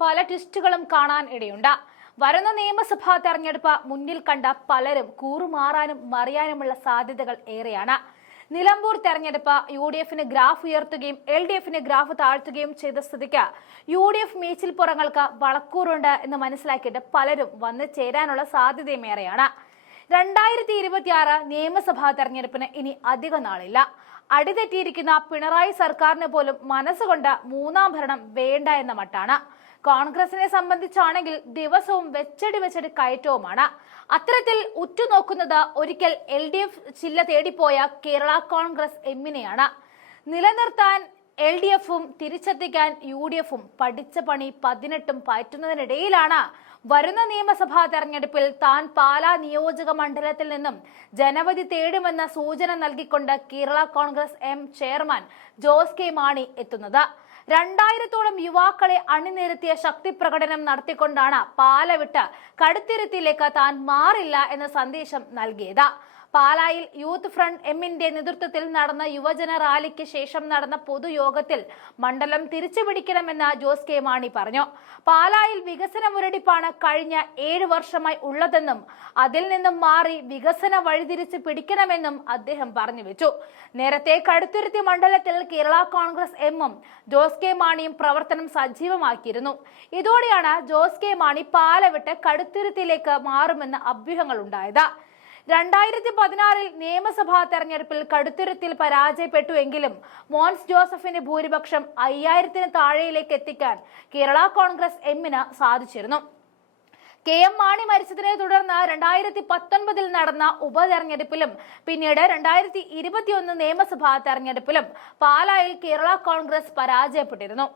പല ട്വിസ്റ്റുകളും കാണാൻ ഇടയുണ്ട്. വരുന്ന നിയമസഭാ തെരഞ്ഞെടുപ്പ് മുന്നിൽ കണ്ട പലരും കൂറുമാറാനും മറിയാനുമുള്ള സാധ്യതകൾ ഏറെയാണ്. നിലമ്പൂർ തെരഞ്ഞെടുപ്പ് യു ഡി എഫിന് ഗ്രാഫ് ഉയർത്തുകയും എൽ ഡി എഫിന് ഗ്രാഫ് താഴ്ത്തുകയും ചെയ്ത സ്ഥിതിക്ക് യു ഡി എഫ് മീച്ചിൽപ്പുറങ്ങൾക്ക് വളക്കൂറുണ്ട് എന്ന് മനസ്സിലാക്കിയിട്ട് പലരും വന്നു ചേരാനുള്ള സാധ്യതയും ഏറെയാണ്. രണ്ടായിരത്തി ഇരുപത്തിയാറ് നിയമസഭാ തെരഞ്ഞെടുപ്പിന് ഇനി അധിക നാളില്ല. അടിതെറ്റിയിരിക്കുന്ന പിണറായി സർക്കാരിന് പോലും മനസ്സുകൊണ്ട് മൂന്നാം ഭരണം വേണ്ട എന്ന മട്ടാണ്. കോൺഗ്രസിനെ സംബന്ധിച്ചാണെങ്കിൽ ദിവസവും വെച്ചടി വെച്ചടി കയറ്റവുമാണ്. അത്തരത്തിൽ ഉറ്റുനോക്കുന്നത് ഒരിക്കൽ എൽ ഡി എഫ് ചില്ല തേടിപ്പോയ കേരള കോൺഗ്രസ് എമ്മിനെയാണ്. നിലനിർത്താൻ എൽ ഡി എഫും തിരിച്ചെത്തിക്കാൻ യു ഡി എഫും പഠിച്ച പണി പതിനെട്ടും പയറ്റുന്നതിനിടയിലാണ്. വരുന്ന നിയമസഭാ തെരഞ്ഞെടുപ്പിൽ താൻ പാലാ നിയോജക മണ്ഡലത്തിൽ നിന്നും ജനവധി തേടുമെന്ന സൂചന നൽകിക്കൊണ്ട് Kerala Congress M chairman Jose K Mani എത്തുന്നത്. രണ്ടായിരത്തോളം യുവാക്കളെ അണിനിരത്തിയ ശക്തി പ്രകടനം നടത്തിക്കൊണ്ടാണ് പാലവിട്ട് കടുത്തിരുത്തിയിലേക്ക് താൻ മാറില്ല എന്ന സന്ദേശം നൽകിയത്. പാലായിൽ യൂത്ത് ഫ്രണ്ട് എമ്മിന്റെ നേതൃത്വത്തിൽ നടന്ന യുവജന റാലിക്ക് ശേഷം നടന്ന പൊതുയോഗത്തിൽ മണ്ഡലം തിരിച്ചുപിടിക്കണമെന്ന് ജോസ് കെ മാണി പറഞ്ഞു. പാലായിൽ വികസന മുരടിപ്പാണ് കഴിഞ്ഞ ഏഴ് വർഷമായി ഉള്ളതെന്നും അതിൽ നിന്നും മാറി വികസന വഴിതിരിച്ച് പിടിക്കണമെന്നും അദ്ദേഹം പറഞ്ഞു വെച്ചു. നേരത്തെ കടുത്തുരുത്തി മണ്ഡലത്തിൽ കേരള കോൺഗ്രസ് എമ്മും ജോസ് കെ മാണിയും പ്രവർത്തനം സജീവമാക്കിയിരുന്നു. ഇതോടെയാണ് ജോസ് കെ മാണി പാല വിട്ട് കടുത്തുരുത്തിയിലേക്ക് മാറുമെന്ന് അഭ്യൂഹങ്ങൾ ഉണ്ടായത് രണ്ടായിരത്തി പതിനാറിൽ നിയമസഭാ തെരഞ്ഞെടുപ്പിൽ കടുത്തുരുത്തിൽ പരാജയപ്പെട്ടുവെങ്കിലും മോൻസ് ജോസഫിന്റെ ഭൂരിപക്ഷം അയ്യായിരത്തിന് താഴെയിലേക്ക് എത്തിക്കാൻ കേരള കോൺഗ്രസ് എമ്മിന് സാധിച്ചിരുന്നു. കെ എം മാണി മരിച്ചതിനെ തുടർന്ന് രണ്ടായിരത്തി പത്തൊൻപതിൽ നടന്ന ഉപതെരഞ്ഞെടുപ്പിലും പിന്നീട് രണ്ടായിരത്തി ഇരുപത്തിയൊന്ന് നിയമസഭാ തെരഞ്ഞെടുപ്പിലും പാലായിൽ കേരള കോൺഗ്രസ് പരാജയപ്പെട്ടിരുന്നു.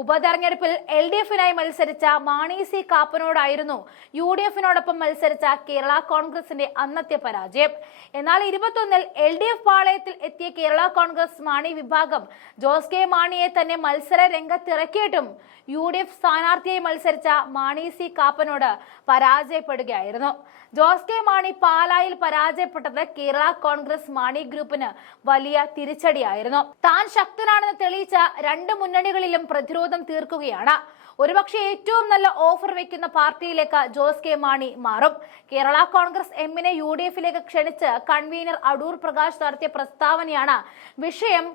ഉപതെരഞ്ഞെടുപ്പിൽ എൽ ഡി എഫിനായി മത്സരിച്ച മാണി സി കാപ്പനോടായിരുന്നു യു ഡി എഫിനോടൊപ്പം മത്സരിച്ച കേരള കോൺഗ്രസിന്റെ അന്നത്തെ പരാജയം. എന്നാൽ ഇരുപത്തൊന്നിൽ എൽ ഡി എഫ് പാളയത്തിൽ എത്തിയ കേരള കോൺഗ്രസ് മാണി വിഭാഗം ജോസ് കെ മാണിയെ തന്നെ മത്സര രംഗത്തിറക്കിയിട്ടും യു ഡി എഫ് സ്ഥാനാർത്ഥിയായി മത്സരിച്ച മാണി സി കാപ്പനോട് പരാജയപ്പെടുകയായിരുന്നു. ജോസ് കെ മാണി പാലായിൽ പരാജയപ്പെട്ടത് കേരള കോൺഗ്രസ് മാണി ഗ്രൂപ്പിന് വലിയ തിരിച്ചടിയായിരുന്നു. താൻ ശക്തനാണെന്ന് തെളിയിച്ച രണ്ട് മുന്നണികളിലും പ്രതിരോധം തീർക്കുകയാണ്. ഒരുപക്ഷെ ഏറ്റവും നല്ല ഓഫർ വെക്കുന്ന പാർട്ടിയിലേക്ക് ജോസ് കെ മാണി മാറും. കേരള കോൺഗ്രസ് എമ്മിനെ യു ഡി എഫിലേക്ക് ക്ഷണിച്ച് കൺവീനർ അടൂർ പ്രകാശ് നടത്തിയ പ്രസ്താവനയാണ് വിഷയം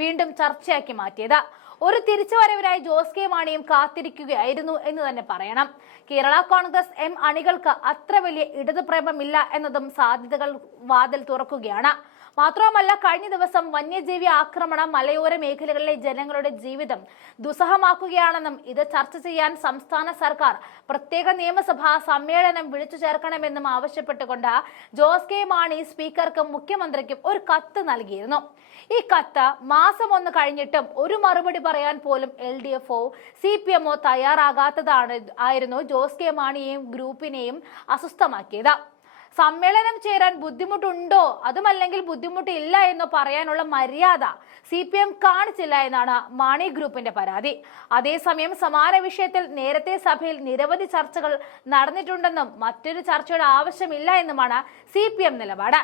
വീണ്ടും ചർച്ചയാക്കി മാറ്റിയത്. ഒരു തിരിച്ചുവരവിനായി ജോസ് കെ മാണിയും കാത്തിരിക്കുകയായിരുന്നു എന്ന് തന്നെ പറയണം. കേരള കോൺഗ്രസ് എം അണികൾക്ക് അത്ര വലിയ ഇടതു പ്രേമമില്ല എന്നതും സാധ്യതകൾ വാതിൽ തുറക്കുകയാണ്. മാത്രവുമല്ല കഴിഞ്ഞ ദിവസം വന്യജീവി ആക്രമണം മലയോര മേഖലകളിലെ ജനങ്ങളുടെ ജീവിതം ദുസ്സഹമാക്കുകയാണെന്നും ഇത് ചർച്ച ചെയ്യാൻ സംസ്ഥാന സർക്കാർ പ്രത്യേക നിയമസഭാ സമ്മേളനം വിളിച്ചു ചേർക്കണമെന്നും ആവശ്യപ്പെട്ടുകൊണ്ട് ജോസ് കെ മാണി സ്പീക്കർക്കും മുഖ്യമന്ത്രിക്കും ഒരു കത്ത് നൽകിയിരുന്നു. ഈ കത്ത് മാസം ഒന്ന് കഴിഞ്ഞിട്ടും ഒരു മറുപടി പറയാൻ പോലും എൽ ഡി എഫോ സി പി എമ്മോ തയ്യാറാകാത്തതാണ് ആയിരുന്നു ജോസ് കെ മാണിയെയും ഗ്രൂപ്പിനെയും അസ്വസ്ഥമാക്കിയത്. സമ്മേളനം ചേരാൻ ബുദ്ധിമുട്ടുണ്ടോ? അതുമല്ലെങ്കിൽ ബുദ്ധിമുട്ടില്ല എന്ന് പറയാനുള്ള മര്യാദ സി പി എം കാണിച്ചില്ല എന്നാണ് മാണി ഗ്രൂപ്പിന്റെ പരാതി. അതേസമയം സമാന വിഷയത്തിൽ നേരത്തെ സഭയിൽ നിരവധി ചർച്ചകൾ നടന്നിട്ടുണ്ടെന്നും മറ്റൊരു ചർച്ചയുടെ ആവശ്യമില്ല എന്നുമാണ് സി പി എം നിലപാട്.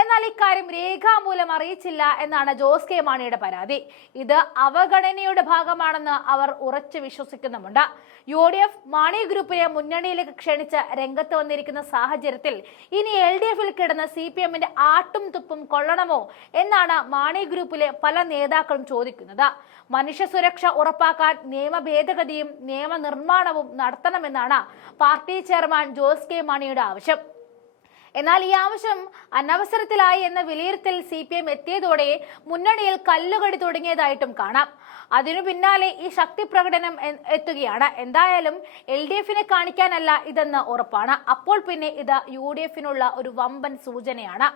എന്നാൽ ഇക്കാര്യം രേഖാമൂലം അറിയിച്ചില്ല എന്നാണ് ജോസ് കെ മാണിയുടെ പരാതി. ഇത് അവഗണനയുടെ ഭാഗമാണെന്ന് അവർ ഉറച്ചു വിശ്വസിക്കുന്നുമുണ്ട്. യു ഡി എഫ് മാണി ഗ്രൂപ്പിനെ മുന്നണിയിലേക്ക് ക്ഷണിച്ച് രംഗത്ത് വന്നിരിക്കുന്ന സാഹചര്യത്തിൽ ഇനി എൽ ഡി എഫിൽ കിടന്ന് സി പി എമ്മിന്റെ ആട്ടും തുപ്പും കൊള്ളണമോ എന്നാണ് മാണി ഗ്രൂപ്പിലെ പല നേതാക്കളും ചോദിക്കുന്നത്. മനുഷ്യ സുരക്ഷ ഉറപ്പാക്കാൻ നിയമ ഭേദഗതിയും നിയമനിർമ്മാണവും നടത്തണമെന്നാണ് പാർട്ടി ചെയർമാൻ ജോസ് കെ മാണിയുടെ ആവശ്യം. എന്നാൽ ഈ ആവശ്യം അനവസരത്തിലായി എന്ന വിലയിരുത്തൽ സി പി എം എത്തിയതോടെ മുന്നണിയിൽ കല്ലുകടി തുടങ്ങിയതായിട്ടും കാണാം. അതിനു പിന്നാലെ ഈ ശക്തി പ്രകടനം എത്തുകയാണ്. എന്തായാലും എൽ ഡി എഫിനെ കാണിക്കാനല്ല ഇതെന്ന് ഉറപ്പാണ്. അപ്പോൾ പിന്നെ ഇത് യു ഡി എഫിനുള്ള ഒരു വമ്പൻ സൂചനയാണ്.